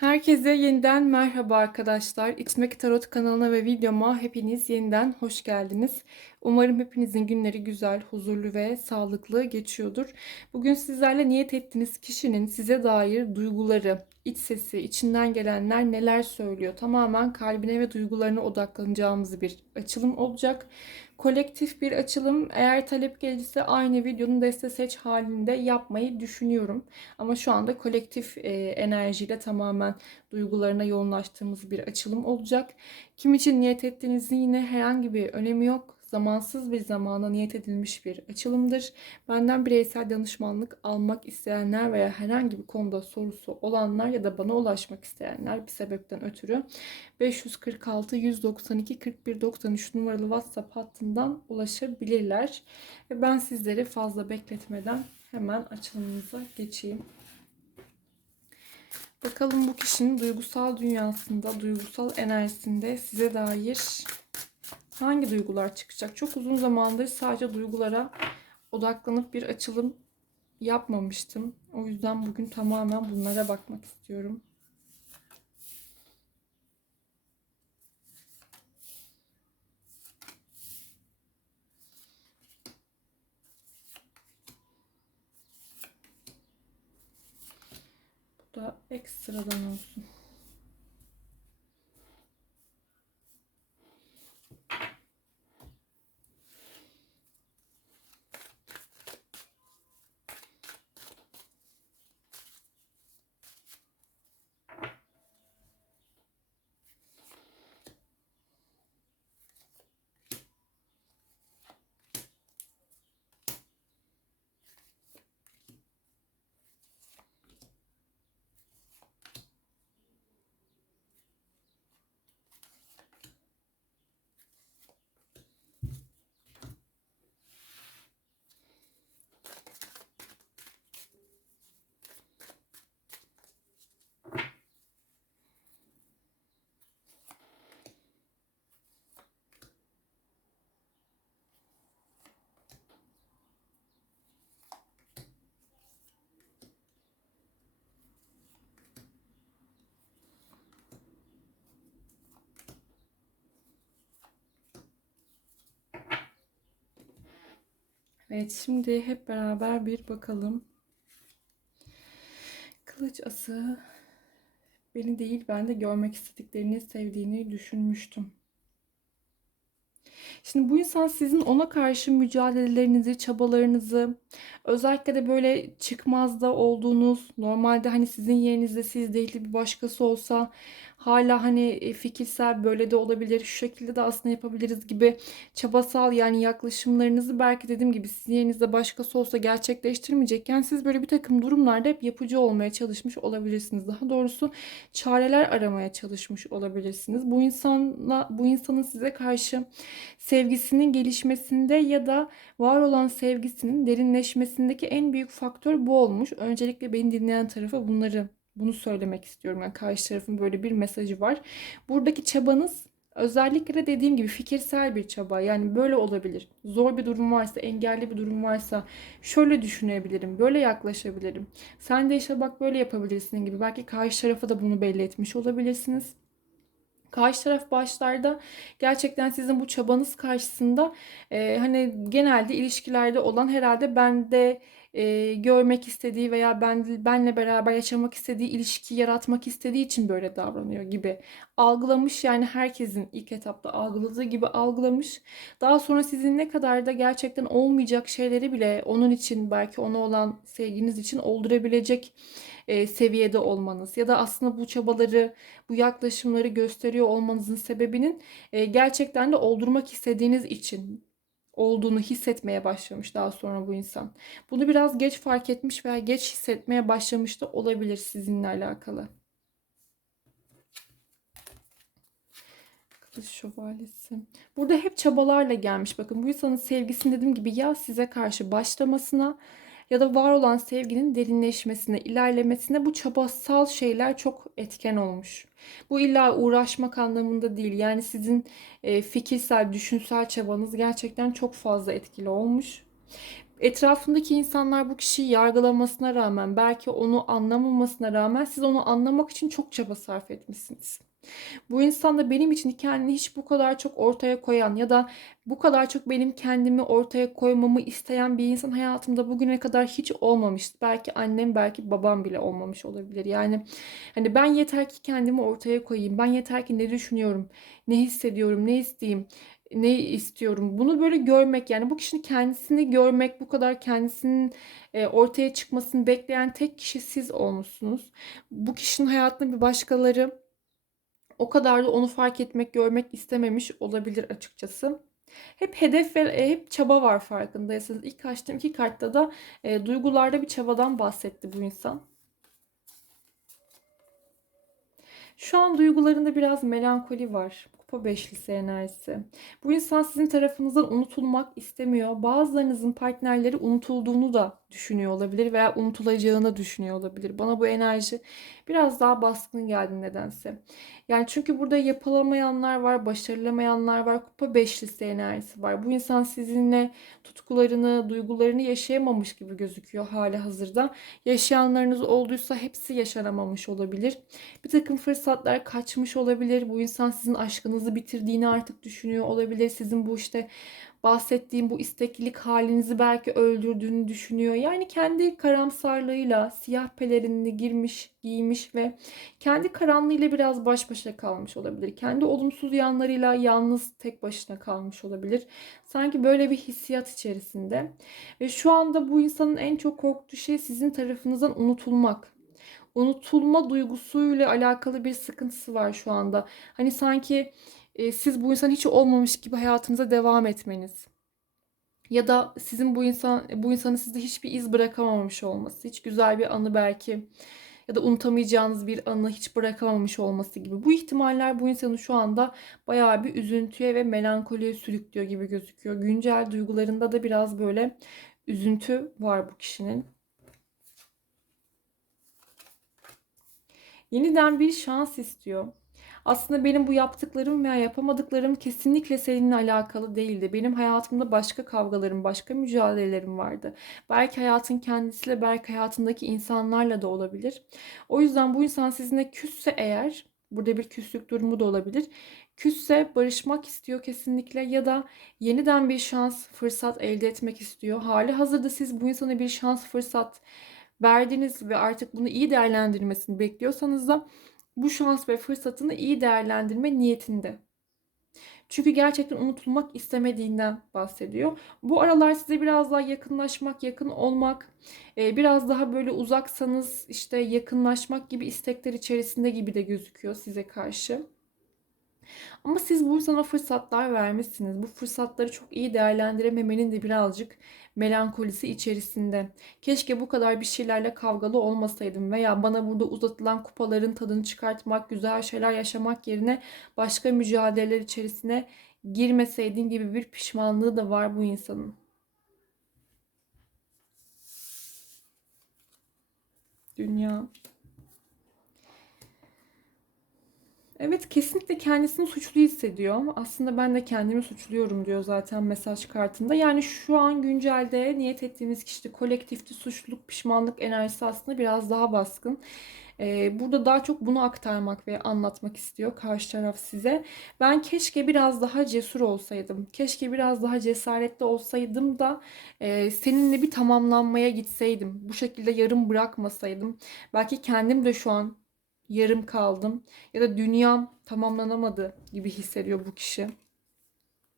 Herkese yeniden merhaba arkadaşlar. İçmek Tarot kanalına ve videoma hepiniz yeniden hoş geldiniz. Umarım hepinizin günleri güzel, huzurlu ve sağlıklı geçiyordur. Bugün sizlerle niyet ettiğiniz kişinin size dair duyguları, iç sesi, içinden gelenler neler söylüyor tamamen kalbine ve duygularına odaklanacağımız bir açılım olacak. Kolektif bir açılım. Eğer talep gelirse aynı videonun deste seç halinde yapmayı düşünüyorum. Ama şu anda kolektif e, enerjiyle tamamen duygularına yoğunlaştığımız bir açılım olacak. Kim için niyet ettiğinizin yine herhangi bir önemi yok zamansız bir zamana niyet edilmiş bir açılımdır. Benden bireysel danışmanlık almak isteyenler veya herhangi bir konuda sorusu olanlar ya da bana ulaşmak isteyenler bir sebepten ötürü 546 192 41 93 numaralı WhatsApp hattından ulaşabilirler. Ve ben sizleri fazla bekletmeden hemen açılımımıza geçeyim. Bakalım bu kişinin duygusal dünyasında, duygusal enerjisinde size dair hangi duygular çıkacak? Çok uzun zamandır sadece duygulara odaklanıp bir açılım yapmamıştım. O yüzden bugün tamamen bunlara bakmak istiyorum. Bu da ekstradan olsun. Evet şimdi hep beraber bir bakalım. Kılıç ası beni değil ben de görmek istediklerini sevdiğini düşünmüştüm. Şimdi bu insan sizin ona karşı mücadelelerinizi, çabalarınızı, özellikle de böyle çıkmazda olduğunuz, normalde hani sizin yerinizde siz değil bir başkası olsa hala hani e, fikirsel böyle de olabilir, şu şekilde de aslında yapabiliriz gibi çabasal yani yaklaşımlarınızı belki dediğim gibi sizin yerinizde başkası olsa gerçekleştirmeyecekken siz böyle bir takım durumlarda hep yapıcı olmaya çalışmış olabilirsiniz. Daha doğrusu çareler aramaya çalışmış olabilirsiniz. Bu insanla bu insanın size karşı sevgisinin gelişmesinde ya da var olan sevgisinin derinleşmesindeki en büyük faktör bu olmuş. Öncelikle beni dinleyen tarafa bunları bunu söylemek istiyorum. Yani karşı tarafın böyle bir mesajı var. Buradaki çabanız özellikle dediğim gibi fikirsel bir çaba. Yani böyle olabilir. Zor bir durum varsa, engelli bir durum varsa şöyle düşünebilirim, böyle yaklaşabilirim. Sen de işte bak böyle yapabilirsin gibi. Belki karşı tarafa da bunu belli etmiş olabilirsiniz. Karşı taraf başlarda gerçekten sizin bu çabanız karşısında e, hani genelde ilişkilerde olan herhalde bende e, görmek istediği veya ben benle beraber yaşamak istediği ilişki yaratmak istediği için böyle davranıyor gibi algılamış yani herkesin ilk etapta algıladığı gibi algılamış. Daha sonra sizin ne kadar da gerçekten olmayacak şeyleri bile onun için belki ona olan sevginiz için oldurabilecek e, seviyede olmanız ya da aslında bu çabaları, bu yaklaşımları gösteriyor olmanızın sebebinin e, gerçekten de oldurmak istediğiniz için olduğunu hissetmeye başlamış daha sonra bu insan. Bunu biraz geç fark etmiş veya geç hissetmeye başlamış da olabilir sizinle alakalı. Kılıç şövalyesi. Burada hep çabalarla gelmiş. Bakın bu insanın sevgisini dediğim gibi ya size karşı başlamasına ya da var olan sevginin derinleşmesine, ilerlemesine bu çabasal şeyler çok etken olmuş. Bu illa uğraşmak anlamında değil. Yani sizin e, fikirsel, düşünsel çabanız gerçekten çok fazla etkili olmuş. Etrafındaki insanlar bu kişiyi yargılamasına rağmen, belki onu anlamamasına rağmen siz onu anlamak için çok çaba sarf etmişsiniz. Bu insan da benim için kendini hiç bu kadar çok ortaya koyan ya da bu kadar çok benim kendimi ortaya koymamı isteyen bir insan hayatımda bugüne kadar hiç olmamış. Belki annem, belki babam bile olmamış olabilir. Yani hani ben yeter ki kendimi ortaya koyayım. Ben yeter ki ne düşünüyorum, ne hissediyorum, ne isteyeyim, ne istiyorum. Bunu böyle görmek yani bu kişinin kendisini görmek, bu kadar kendisinin e, ortaya çıkmasını bekleyen tek kişi siz olmuşsunuz. Bu kişinin hayatında bir başkaları o kadar da onu fark etmek, görmek istememiş olabilir açıkçası. Hep hedef ve e, hep çaba var farkındaysanız. İlk açtığım iki kartta da e, duygularda bir çabadan bahsetti bu insan. Şu an duygularında biraz melankoli var. Kupa beşlisi enerjisi. Bu insan sizin tarafınızdan unutulmak istemiyor. Bazılarınızın partnerleri unutulduğunu da düşünüyor olabilir veya unutulacağını düşünüyor olabilir. Bana bu enerji biraz daha baskın geldi nedense. Yani çünkü burada yapılamayanlar var, başarılamayanlar var. Kupa beşlisi enerjisi var. Bu insan sizinle tutkularını, duygularını yaşayamamış gibi gözüküyor hali hazırda. Yaşayanlarınız olduysa hepsi yaşanamamış olabilir. Bir takım fırsatlar kaçmış olabilir. Bu insan sizin aşkınızı bitirdiğini artık düşünüyor olabilir. Sizin bu işte bahsettiğim bu isteklilik halinizi belki öldürdüğünü düşünüyor. Yani kendi karamsarlığıyla siyah pelerinini girmiş, giymiş ve kendi karanlığıyla biraz baş başa kalmış olabilir. Kendi olumsuz yanlarıyla yalnız tek başına kalmış olabilir. Sanki böyle bir hissiyat içerisinde. Ve şu anda bu insanın en çok korktuğu şey sizin tarafınızdan unutulmak unutulma duygusuyla alakalı bir sıkıntısı var şu anda. Hani sanki e, siz bu insan hiç olmamış gibi hayatınıza devam etmeniz. Ya da sizin bu insan bu insanın sizde hiçbir iz bırakamamış olması, hiç güzel bir anı belki ya da unutamayacağınız bir anı hiç bırakamamış olması gibi. Bu ihtimaller bu insanı şu anda bayağı bir üzüntüye ve melankoliye sürüklüyor gibi gözüküyor. Güncel duygularında da biraz böyle üzüntü var bu kişinin. Yeniden bir şans istiyor. Aslında benim bu yaptıklarım veya yapamadıklarım kesinlikle seninle alakalı değildi. Benim hayatımda başka kavgalarım, başka mücadelelerim vardı. Belki hayatın kendisiyle, belki hayatındaki insanlarla da olabilir. O yüzden bu insan sizinle küsse eğer, burada bir küslük durumu da olabilir. Küsse barışmak istiyor kesinlikle ya da yeniden bir şans, fırsat elde etmek istiyor. Hali hazırda siz bu insana bir şans, fırsat verdiniz ve artık bunu iyi değerlendirmesini bekliyorsanız da bu şans ve fırsatını iyi değerlendirme niyetinde. Çünkü gerçekten unutulmak istemediğinden bahsediyor. Bu aralar size biraz daha yakınlaşmak, yakın olmak, e, biraz daha böyle uzaksanız işte yakınlaşmak gibi istekler içerisinde gibi de gözüküyor size karşı. Ama siz bu insana fırsatlar vermişsiniz. Bu fırsatları çok iyi değerlendirememenin de birazcık melankolisi içerisinde. Keşke bu kadar bir şeylerle kavgalı olmasaydım veya bana burada uzatılan kupaların tadını çıkartmak, güzel şeyler yaşamak yerine başka mücadeleler içerisine girmeseydin gibi bir pişmanlığı da var bu insanın. Dünya. Evet kesinlikle kendisini suçlu hissediyor. Aslında ben de kendimi suçluyorum diyor zaten mesaj kartında. Yani şu an güncelde niyet ettiğimiz kişide kolektifte suçluluk, pişmanlık enerjisi aslında biraz daha baskın. Ee, burada daha çok bunu aktarmak ve anlatmak istiyor karşı taraf size. Ben keşke biraz daha cesur olsaydım. Keşke biraz daha cesaretli olsaydım da e, seninle bir tamamlanmaya gitseydim. Bu şekilde yarım bırakmasaydım. Belki kendim de şu an yarım kaldım ya da dünyam tamamlanamadı gibi hissediyor bu kişi.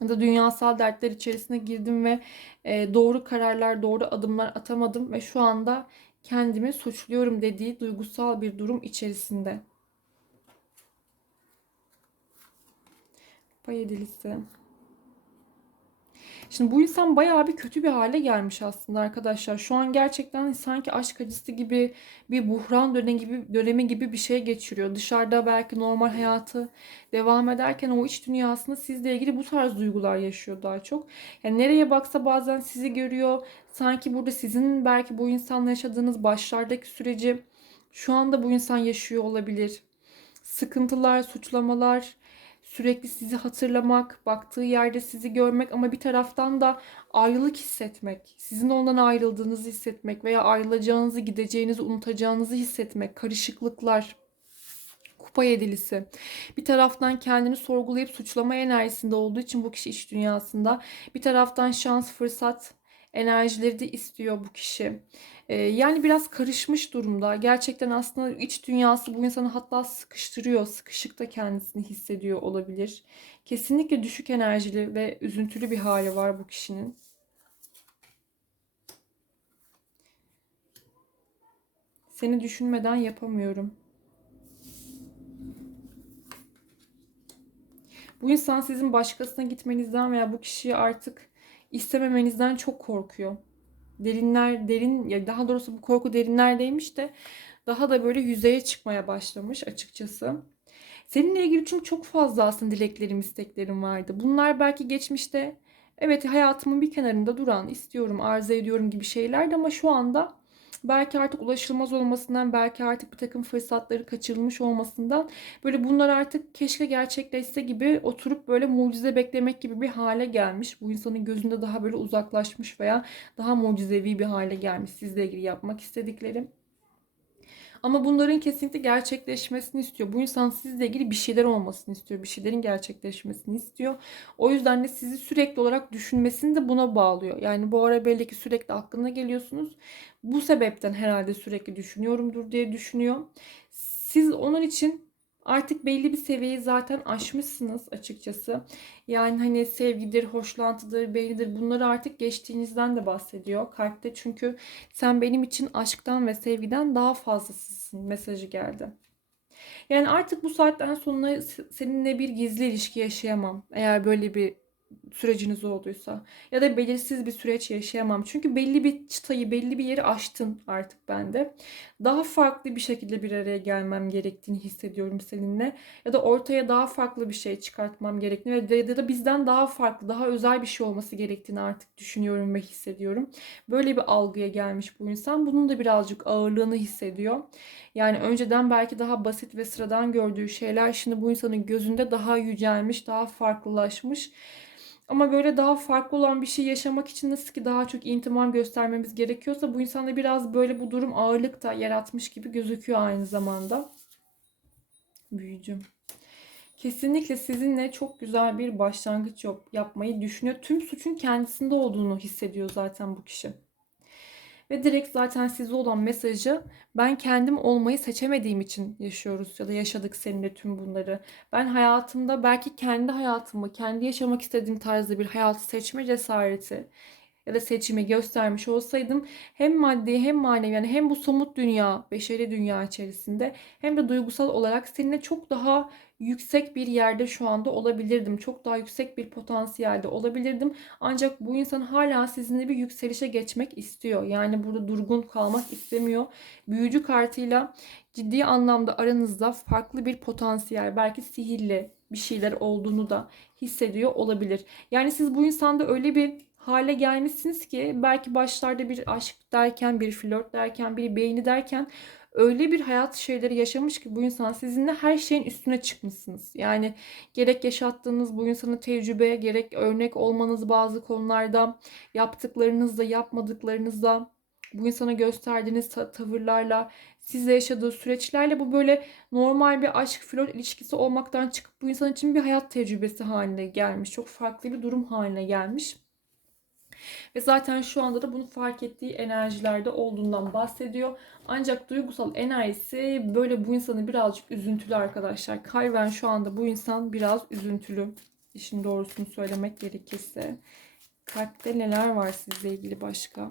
Ya da dünyasal dertler içerisine girdim ve e, doğru kararlar, doğru adımlar atamadım ve şu anda kendimi suçluyorum dediği duygusal bir durum içerisinde. Pay edilisi. Şimdi bu insan bayağı bir kötü bir hale gelmiş aslında arkadaşlar. Şu an gerçekten sanki aşk acısı gibi bir buhran dönemi gibi, dönemi gibi bir şey geçiriyor. Dışarıda belki normal hayatı devam ederken o iç dünyasında sizle ilgili bu tarz duygular yaşıyor daha çok. Yani nereye baksa bazen sizi görüyor. Sanki burada sizin belki bu insanla yaşadığınız başlardaki süreci şu anda bu insan yaşıyor olabilir. Sıkıntılar, suçlamalar, sürekli sizi hatırlamak, baktığı yerde sizi görmek ama bir taraftan da ayrılık hissetmek, sizin ondan ayrıldığınızı hissetmek veya ayrılacağınızı, gideceğinizi, unutacağınızı hissetmek, karışıklıklar, kupa yedilisi. Bir taraftan kendini sorgulayıp suçlama enerjisinde olduğu için bu kişi iş dünyasında. Bir taraftan şans, fırsat enerjileri de istiyor bu kişi. Ee, yani biraz karışmış durumda. Gerçekten aslında iç dünyası bu insanı hatta sıkıştırıyor. Sıkışıkta kendisini hissediyor olabilir. Kesinlikle düşük enerjili ve üzüntülü bir hali var bu kişinin. Seni düşünmeden yapamıyorum. Bu insan sizin başkasına gitmenizden veya bu kişiyi artık istememenizden çok korkuyor. Derinler, derin ya daha doğrusu bu korku derinlerdeymiş de daha da böyle yüzeye çıkmaya başlamış açıkçası. Seninle ilgili çünkü çok fazla aslında dileklerim, isteklerim vardı. Bunlar belki geçmişte evet hayatımın bir kenarında duran, istiyorum, arzu ediyorum gibi şeylerdi ama şu anda belki artık ulaşılmaz olmasından, belki artık bir takım fırsatları kaçırılmış olmasından böyle bunlar artık keşke gerçekleşse gibi oturup böyle mucize beklemek gibi bir hale gelmiş. Bu insanın gözünde daha böyle uzaklaşmış veya daha mucizevi bir hale gelmiş sizle ilgili yapmak istediklerim. Ama bunların kesinlikle gerçekleşmesini istiyor. Bu insan sizle ilgili bir şeyler olmasını istiyor. Bir şeylerin gerçekleşmesini istiyor. O yüzden de sizi sürekli olarak düşünmesini de buna bağlıyor. Yani bu ara belli ki sürekli aklına geliyorsunuz. Bu sebepten herhalde sürekli düşünüyorumdur diye düşünüyor. Siz onun için Artık belli bir seviyeyi zaten aşmışsınız açıkçası. Yani hani sevgidir, hoşlantıdır, beğenidir bunları artık geçtiğinizden de bahsediyor kalpte. Çünkü sen benim için aşktan ve sevgiden daha fazlasısın mesajı geldi. Yani artık bu saatten sonra seninle bir gizli ilişki yaşayamam. Eğer böyle bir süreciniz olduysa ya da belirsiz bir süreç yaşayamam. Çünkü belli bir çıtayı, belli bir yeri aştın artık bende. Daha farklı bir şekilde bir araya gelmem gerektiğini hissediyorum seninle. Ya da ortaya daha farklı bir şey çıkartmam gerektiğini ve ya da bizden daha farklı, daha özel bir şey olması gerektiğini artık düşünüyorum ve hissediyorum. Böyle bir algıya gelmiş bu insan. Bunun da birazcık ağırlığını hissediyor. Yani önceden belki daha basit ve sıradan gördüğü şeyler şimdi bu insanın gözünde daha yücelmiş, daha farklılaşmış. Ama böyle daha farklı olan bir şey yaşamak için nasıl ki daha çok intimam göstermemiz gerekiyorsa bu insanda biraz böyle bu durum ağırlık da yaratmış gibi gözüküyor aynı zamanda. Büyücüm. Kesinlikle sizinle çok güzel bir başlangıç yapmayı düşünüyor. Tüm suçun kendisinde olduğunu hissediyor zaten bu kişi. Ve direkt zaten size olan mesajı ben kendim olmayı seçemediğim için yaşıyoruz ya da yaşadık seninle tüm bunları. Ben hayatımda belki kendi hayatımı, kendi yaşamak istediğim tarzda bir hayatı seçme cesareti ya da seçimi göstermiş olsaydım hem maddi hem manevi yani hem bu somut dünya, beşeri dünya içerisinde hem de duygusal olarak seninle çok daha yüksek bir yerde şu anda olabilirdim. Çok daha yüksek bir potansiyelde olabilirdim. Ancak bu insan hala sizinle bir yükselişe geçmek istiyor. Yani burada durgun kalmak istemiyor. Büyücü kartıyla ciddi anlamda aranızda farklı bir potansiyel, belki sihirli bir şeyler olduğunu da hissediyor olabilir. Yani siz bu insanda öyle bir hale gelmişsiniz ki belki başlarda bir aşk derken, bir flört derken, bir beğeni derken öyle bir hayat şeyleri yaşamış ki bu insan sizinle her şeyin üstüne çıkmışsınız. Yani gerek yaşattığınız bu insanın tecrübe, gerek örnek olmanız bazı konularda, yaptıklarınızda, yapmadıklarınızda, bu insana gösterdiğiniz tavırlarla, sizle yaşadığı süreçlerle bu böyle normal bir aşk flört ilişkisi olmaktan çıkıp bu insan için bir hayat tecrübesi haline gelmiş. Çok farklı bir durum haline gelmiş. Ve zaten şu anda da bunu fark ettiği enerjilerde olduğundan bahsediyor. Ancak duygusal enerjisi böyle bu insanı birazcık üzüntülü arkadaşlar. Kayven şu anda bu insan biraz üzüntülü. İşin doğrusunu söylemek gerekirse. Kalpte neler var sizle ilgili başka?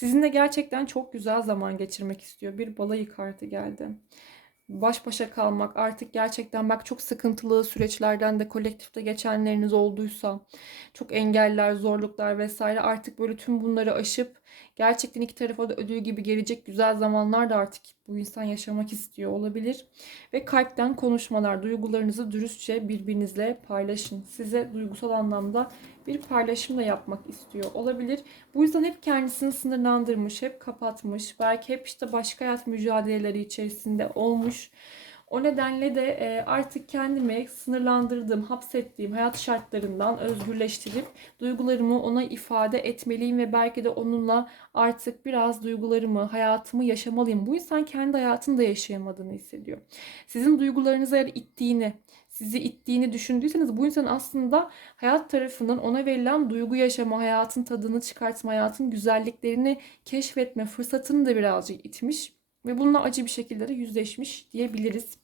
Sizinle gerçekten çok güzel zaman geçirmek istiyor. Bir balayı kartı geldi. baş başa kalmak, artık gerçekten bak çok sıkıntılı süreçlerden de kolektifte geçenleriniz olduysa, çok engeller, zorluklar vesaire artık böyle tüm bunları aşıp gerçekten iki tarafa da ödül gibi gelecek güzel zamanlar da artık bu insan yaşamak istiyor olabilir. Ve kalpten konuşmalar, duygularınızı dürüstçe birbirinizle paylaşın. Size duygusal anlamda bir paylaşım da yapmak istiyor olabilir. Bu yüzden hep kendisini sınırlandırmış, hep kapatmış. Belki hep işte başka hayat mücadeleleri içerisinde olmuş. O nedenle de e, artık kendimi sınırlandırdığım, hapsettiğim hayat şartlarından özgürleştirip duygularımı ona ifade etmeliyim ve belki de onunla artık biraz duygularımı, hayatımı yaşamalıyım. Bu insan kendi hayatını da yaşayamadığını hissediyor. Sizin duygularınızı eğer ittiğini, sizi ittiğini düşündüyseniz bu insan aslında hayat tarafından ona verilen duygu yaşama, hayatın tadını çıkartma, hayatın güzelliklerini keşfetme fırsatını da birazcık itmiş. Ve bununla acı bir şekilde de yüzleşmiş diyebiliriz.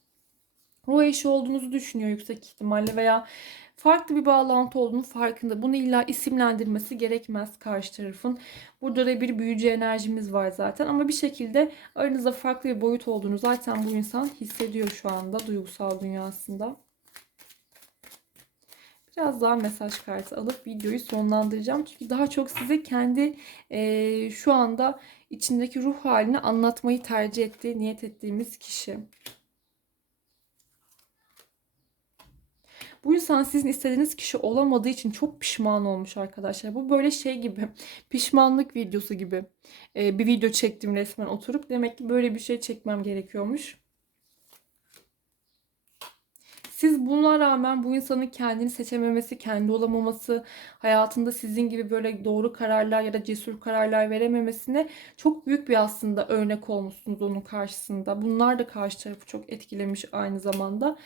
Ruh eşi olduğunuzu düşünüyor yüksek ihtimalle veya farklı bir bağlantı olduğunu farkında. Bunu illa isimlendirmesi gerekmez karşı tarafın. Burada da bir büyücü enerjimiz var zaten ama bir şekilde aranızda farklı bir boyut olduğunu zaten bu insan hissediyor şu anda duygusal dünyasında. Biraz daha mesaj kartı alıp videoyu sonlandıracağım. Çünkü daha çok size kendi e, şu anda içindeki ruh halini anlatmayı tercih ettiği, niyet ettiğimiz kişi. Bu insan sizin istediğiniz kişi olamadığı için çok pişman olmuş arkadaşlar. Bu böyle şey gibi pişmanlık videosu gibi ee, bir video çektim resmen oturup. Demek ki böyle bir şey çekmem gerekiyormuş. Siz buna rağmen bu insanın kendini seçememesi, kendi olamaması, hayatında sizin gibi böyle doğru kararlar ya da cesur kararlar verememesine çok büyük bir aslında örnek olmuşsunuz onun karşısında. Bunlar da karşı tarafı çok etkilemiş aynı zamanda.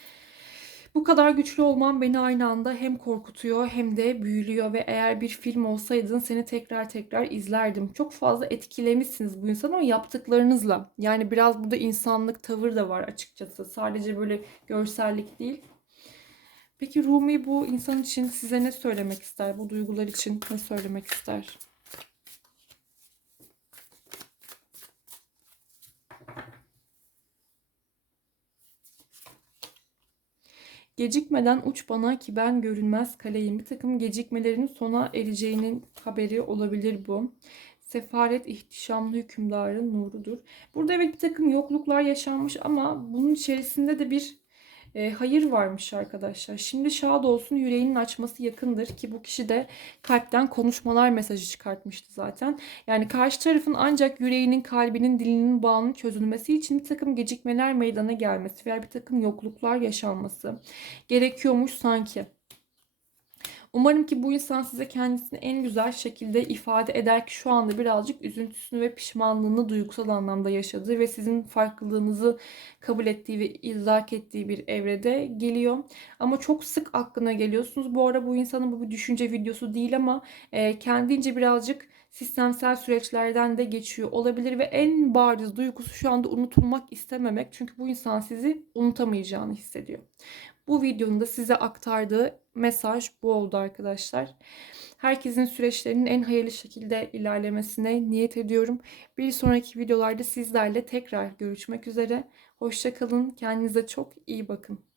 Bu kadar güçlü olman beni aynı anda hem korkutuyor hem de büyülüyor ve eğer bir film olsaydın seni tekrar tekrar izlerdim. Çok fazla etkilemişsiniz bu insanı ama yaptıklarınızla. Yani biraz burada insanlık tavır da var açıkçası. Sadece böyle görsellik değil. Peki Rumi bu insan için size ne söylemek ister? Bu duygular için ne söylemek ister? Gecikmeden uç bana ki ben görünmez kaleyim. Bir takım gecikmelerin sona ereceğinin haberi olabilir bu. Sefaret ihtişamlı hükümdarın nurudur. Burada evet bir takım yokluklar yaşanmış ama bunun içerisinde de bir e, hayır varmış arkadaşlar. Şimdi şad olsun yüreğinin açması yakındır ki bu kişi de kalpten konuşmalar mesajı çıkartmıştı zaten. Yani karşı tarafın ancak yüreğinin, kalbinin, dilinin bağının çözülmesi için bir takım gecikmeler meydana gelmesi veya bir takım yokluklar yaşanması gerekiyormuş sanki. Umarım ki bu insan size kendisini en güzel şekilde ifade eder ki şu anda birazcık üzüntüsünü ve pişmanlığını duygusal anlamda yaşadığı ve sizin farklılığınızı kabul ettiği ve idrak ettiği bir evrede geliyor. Ama çok sık aklına geliyorsunuz. Bu arada bu insanın bu bir düşünce videosu değil ama e, kendince birazcık sistemsel süreçlerden de geçiyor olabilir ve en bariz duygusu şu anda unutulmak istememek. Çünkü bu insan sizi unutamayacağını hissediyor. Bu videonun da size aktardığı mesaj bu oldu arkadaşlar. Herkesin süreçlerinin en hayırlı şekilde ilerlemesine niyet ediyorum. Bir sonraki videolarda sizlerle tekrar görüşmek üzere. Hoşçakalın. Kendinize çok iyi bakın.